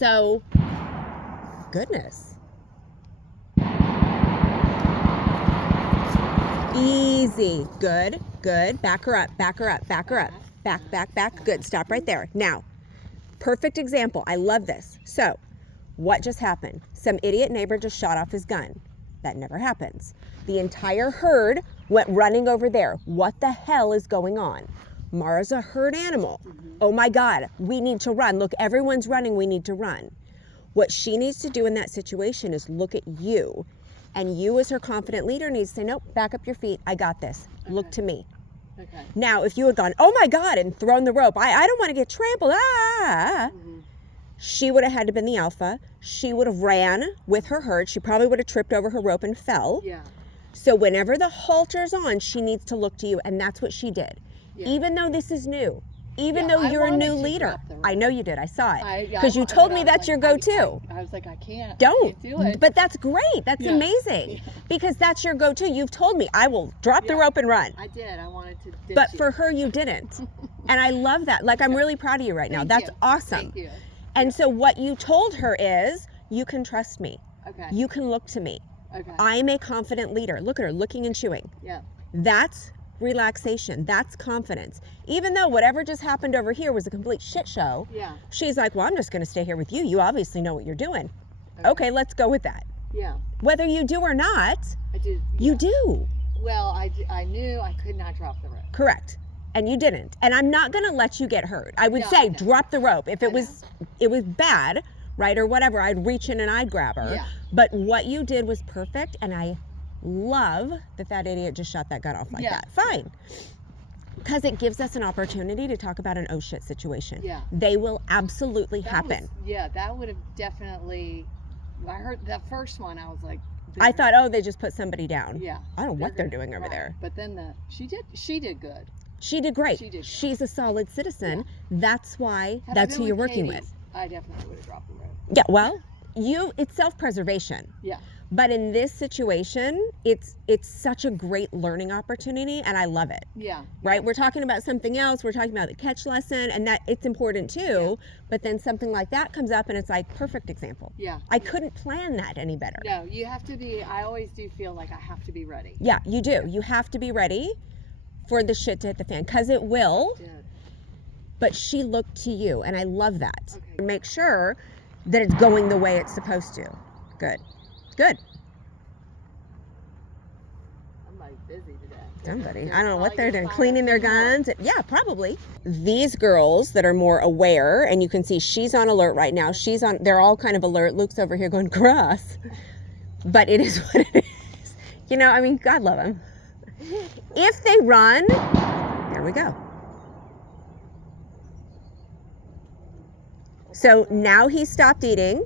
So, goodness. Easy. Good, good. Back her up, back her up, back her up. Back, back, back. Good. Stop right there. Now, perfect example. I love this. So, what just happened? Some idiot neighbor just shot off his gun. That never happens. The entire herd went running over there. What the hell is going on? Mara's a herd animal. Oh my God, we need to run. Look, everyone's running, we need to run. What she needs to do in that situation is look at you, and you as her confident leader needs to say, nope, back up your feet, I got this. Okay. Look to me. Okay. Now, if you had gone, oh my God, and thrown the rope, I don't want to get trampled, she would have had to been the alpha. She would have ran with her herd. She probably would have tripped over her rope and fell. Yeah. So whenever the halter's on, she needs to look to you, and that's what she did. Yeah. Even though this is new, even though you're a new leader. I know you did. I saw it. Because you told me that's your go-to. I was like, I can't do it. But that's great. That's amazing. Yeah. Because that's your go-to. You've told me, I will drop the rope and run. I did. I wanted to ditch But for her, you didn't. And I love that. Like, I'm really proud of you right now. That's awesome. Thank you. And so what you told her is, you can trust me. Okay. You can look to me. Okay. I'm a confident leader. Look at her, looking and chewing. Yeah. That's relaxation. That's confidence. Even though whatever just happened over here was a complete shit show, she's like, well, I'm just going to stay here with you. You obviously know what you're doing. Okay, let's go with that. Yeah. Whether you do or not, I did. You do. Well, I knew I could not drop the rope. Correct. And you didn't. And I'm not going to let you get hurt. I would say drop the rope. If it was bad, right, or whatever, I'd reach in and I'd grab her. Yeah. But what you did was perfect, and I love that idiot just shot that gun off like that. Fine. Because it gives us an opportunity to talk about an oh shit situation. Yeah. They will absolutely happen. That would have definitely, I heard that first one, I was like, I thought, oh, they just put somebody down. Yeah. I don't know what they're doing over there. But then she did good. She did great. She's a solid citizen. Yeah. That's why that's who you're working with. I definitely would have dropped the rope. Yeah, well, it's self-preservation. Yeah. But in this situation, it's such a great learning opportunity, and I love it. Yeah. Right? We're talking about something else. We're talking about the catch lesson, and that it's important too. Yeah. But then something like that comes up, and it's like, perfect example. Yeah. I couldn't plan that any better. No, you have to be, I always do feel like I have to be ready. Yeah, you do. You have to be ready for the shit to hit the fan, because it will. Yeah. But she looked to you, and I love that. Okay. Make sure that it's going the way it's supposed to. Good. Good. I'm like busy today. Somebody. I don't know what they're doing. Cleaning their guns. Yeah, probably. These girls that are more aware, and you can see she's on alert right now. They're all kind of alert. Luke's over here going, grass. But it is what it is. You know, I mean, God love them. If they run, there we go. So now he's stopped eating,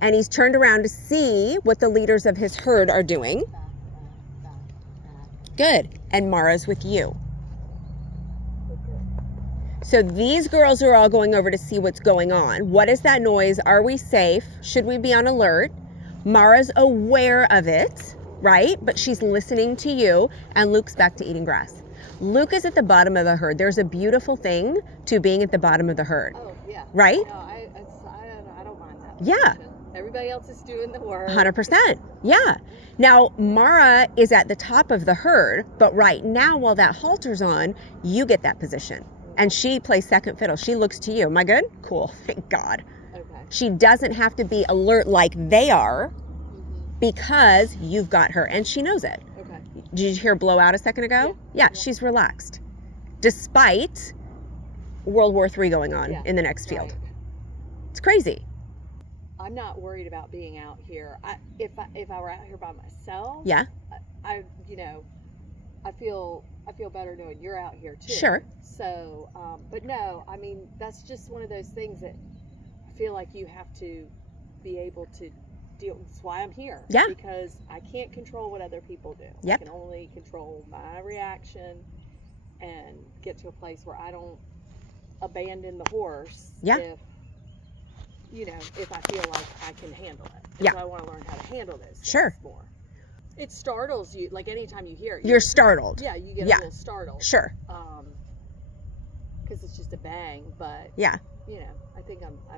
and he's turned around to see what the leaders of his herd are doing. Good. And Mara's with you. So these girls are all going over to see what's going on. What is that noise? Are we safe? Should we be on alert? Mara's aware of it, right? But she's listening to you, and Luke's back to eating grass. Luke is at the bottom of the herd. There's a beautiful thing to being at the bottom of the herd. Oh, yeah. Right? No, I don't mind that. Yeah. Everybody else is doing the work. 100%. Yeah. Now, Mara is at the top of the herd, but right now, while that halter's on, you get that position. And she plays second fiddle. She looks to you. Am I good? Cool. Thank God. Okay. She doesn't have to be alert like they are because you've got her. And she knows it. Okay. Did you hear blow out a second ago? Yeah. She's relaxed. Despite World War III going on in the next field. It's crazy. I'm not worried about being out here. If I were out here by myself, I feel better knowing you're out here too. Sure. So, but no, I mean, that's just one of those things that I feel like you have to be able to deal. That's why I'm here. Yeah. Because I can't control what other people do. Yep. I can only control my reaction and get to a place where I don't abandon the horse. Yeah. If I feel like I can handle it. Yeah. So I want to learn how to handle this. Sure. More. It startles you. Like anytime you hear it. You're startled. Yeah, you get a little startled. Sure. Because it's just a bang, but. Yeah. you know, I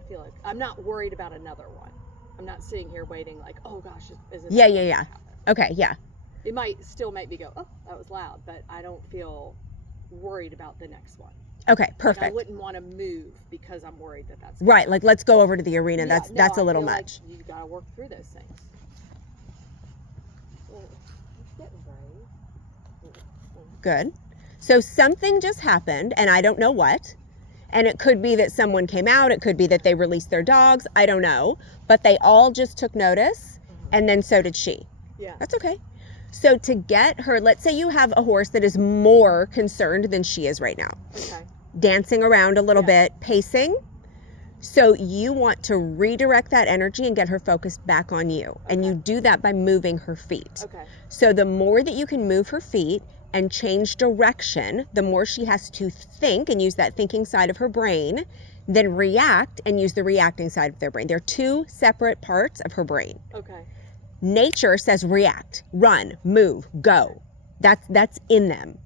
feel like I'm not worried about another one. I'm not sitting here waiting like, oh gosh, is it? Yeah. Okay, yeah. It might still make me go, oh, that was loud, but I don't feel worried about the next one. Okay, perfect. Like I wouldn't want to move because I'm worried that that's right. Like, let's go over to the arena. Yeah, that's a little feel much. Like you gotta work through those things. It's getting brave. Good. So something just happened, and I don't know what. And it could be that someone came out. It could be that they released their dogs. I don't know. But they all just took notice, and then so did she. Yeah. That's okay. So to get her, let's say you have a horse that is more concerned than she is right now. Okay. Dancing around a little bit, pacing. So you want to redirect that energy and get her focused back on you. Okay. And you do that by moving her feet. Okay. So the more that you can move her feet and change direction, the more she has to think and use that thinking side of her brain, then react and use the reacting side of their brain. They're two separate parts of her brain. Okay. Nature says react, run, move, go. That's in them.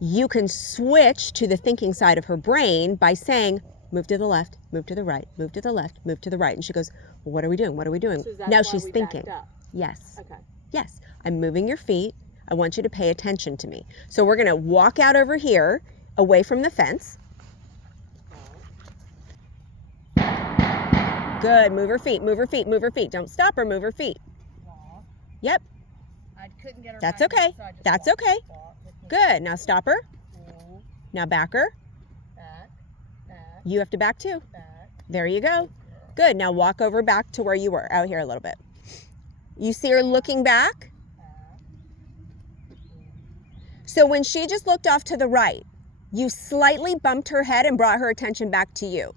You can switch to the thinking side of her brain by saying, move to the left, move to the right, move to the left, move to the right. And she goes, well, what are we doing? What are we doing? So now she's thinking. Yes. Okay. Yes. I'm moving your feet. I want you to pay attention to me. So we're going to walk out over here away from the fence. Good. Move her feet, move her feet, move her feet. Don't stop her, move her feet. Yep. I couldn't get her. That's okay. So that's okay. Good. Now stop her. Now back her. Back. You have to back too. Back. There you go. Good. Now walk over back to where you were, out here a little bit. You see her looking back? So when she just looked off to the right, you slightly bumped her head and brought her attention back to you.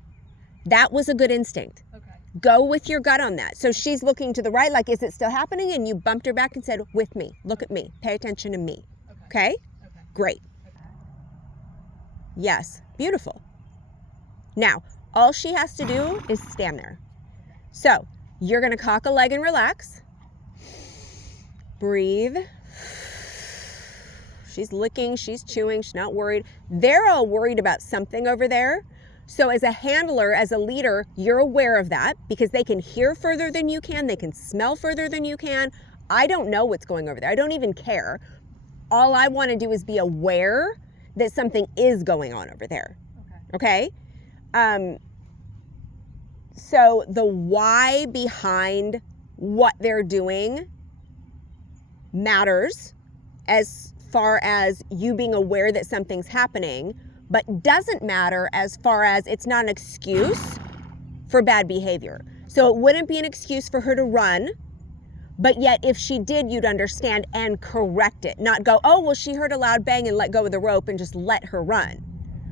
That was a good instinct. Okay. Go with your gut on that. So she's looking to the right, like, is it still happening? And you bumped her back and said, with me, look at me, pay attention to me. Okay? Great. Okay. Yes, beautiful. Now, all she has to do is stand there. So you're gonna cock a leg and relax. Breathe. She's licking, she's chewing, she's not worried. They're all worried about something over there. So as a handler, as a leader, you're aware of that because they can hear further than you can. They can smell further than you can. I don't know what's going over there. I don't even care. All I want to do is be aware that something is going on over there. Okay? So the why behind what they're doing matters as far as you being aware that something's happening, but doesn't matter as far as it's not an excuse for bad behavior. So it wouldn't be an excuse for her to run, but yet if she did, you'd understand and correct it. Not go, oh, well, she heard a loud bang and let go of the rope and just let her run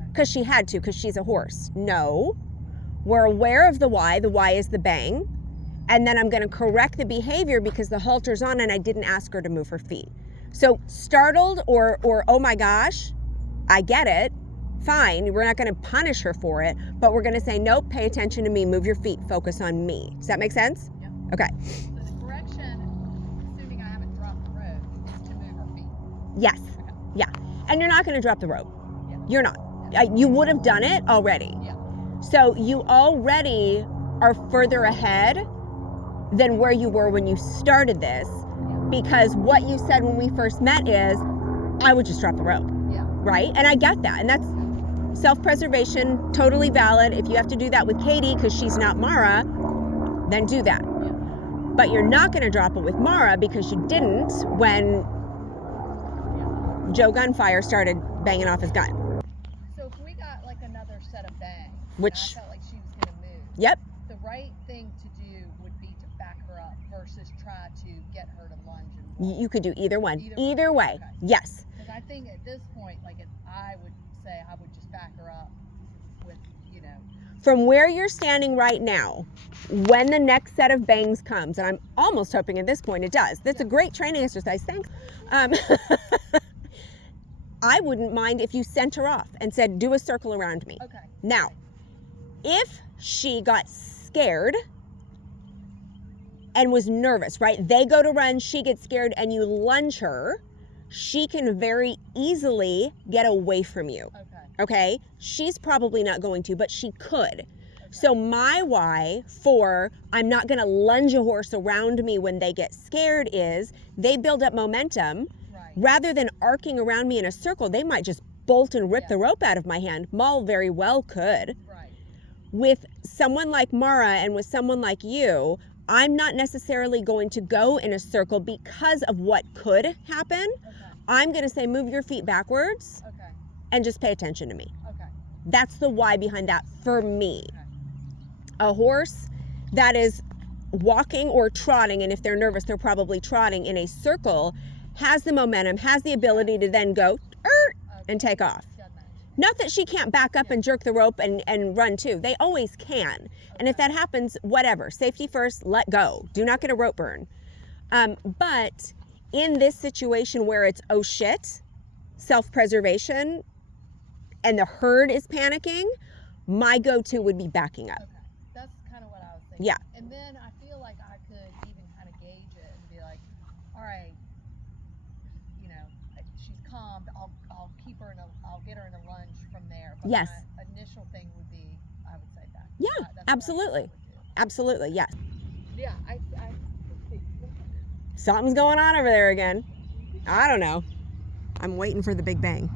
because she had to, because she's a horse. No, we're aware of the why. The why is the bang. And then I'm going to correct the behavior because the halter's on and I didn't ask her to move her feet. So startled or oh my gosh, I get it. Fine, we're not going to punish her for it, but we're going to say, nope, pay attention to me, move your feet, focus on me. Does that make sense? Yep. Okay. So the correction, assuming I haven't dropped the rope, is to move her feet. Yes. Okay. Yeah. And you're not going to drop the rope. Yeah. You're not. You would have done it already. Yeah. So you already are further ahead than where you were when you started this, because what you said when we first met is, I would just drop the rope. Yeah. Right? And I get that. And that's self-preservation, totally valid. If you have to do that with Katie because she's not Mara, then do that. Yeah. But you're not going to drop it with Mara because you didn't when Joe Gunfire started banging off his gun. So if we got like another set of bangs, which and I felt like she was going to move. Yep. The right thing to do would be to back her up versus try to get her to lunge and walk. You could do either one. Either way. Okay. Yes. Because I think at this point, like I would say I would just back her up with, From where you're standing right now, when the next set of bangs comes, and I'm almost hoping at this point it does. That's a great training exercise. Thanks. I wouldn't mind if you sent her off and said, do a circle around me. Okay. Now, if she got scared and was nervous, right? They go to run, she gets scared, and you lunge her, she can very easily get away from you. Okay? She's probably not going to, but she could. So my why for I'm not going to lunge a horse around me when they get scared is they build up momentum. Rather than arcing around me in a circle, they might just bolt and rip the rope out of my hand. Maul very well could. With someone like Mara and with someone like you, I'm not necessarily going to go in a circle because of what could happen. I'm going to say move your feet backwards and just pay attention to me. That's the why behind that for me. A horse that is walking or trotting, and if they're nervous, they're probably trotting in a circle, has the momentum, has the ability to then go and take off. Not that she can't back up and jerk the rope and run too. They always can. And if that happens, whatever. Safety first, let go. Do not get a rope burn. But in this situation where it's, oh shit, self-preservation, and the herd is panicking, my go-to would be backing up. That's kind of what I was thinking. Yeah. And then I feel like I could even kind of gauge it and be like, all right, you know, she's calmed. I'll keep her I'll get her in a lunge from there. But yes. My initial thing would be, I would say that. Yeah, absolutely. Absolutely, yes. Yeah, I Something's going on over there again. I don't know. I'm waiting for the big bang.